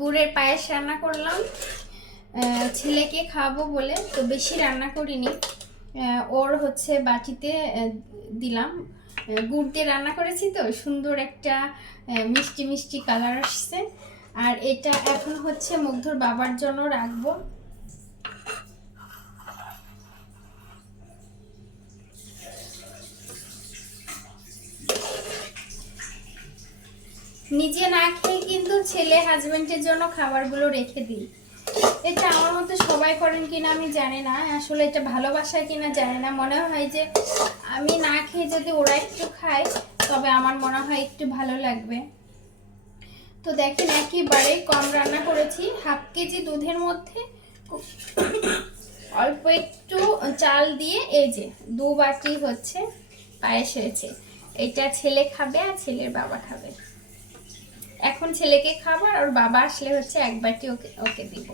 গুড়ের পায়েস রান্না করলাম ছেলেকে খাওয়াবো বলে, তো বেশি রান্না করিনি। ওর হচ্ছে বাটিতে দিলাম। গুড় দিয়ে রান্না করেছি তো সুন্দর একটা মিষ্টি মিষ্টি কালার আসছে। আর এটা এখন হচ্ছে মুগ্ধর বাবার জন্য রাখবো। নিজে না খেয়ে কিন্তু ছেলে হাজবেন্ডের জন্য খাবারগুলো রেখে দিই। এটা আমার মতো সবাই করেন কিনা আমি জানি না, আসলে এটা ভালোবাসা কিনা জানি না। মনে হয় যে আমি না খেয়ে যদি ওরা একটু খায় তবে আমার মনে হয় একটু ভালো লাগবে। তো দেখেন একেবারে কম রান্না করেছি, 1/2 কেজি দুধের মধ্যে অল্প একটু চাল দিয়ে এই যে 2 বাটি হচ্ছে পায়েস হয়েছে। এটা ছেলে খাবে আর ছেলের বাবা খাবে। এখন ছেলেকে খাবার আর বাবা আসলে হচ্ছে 1 বাটি ওকে দিব।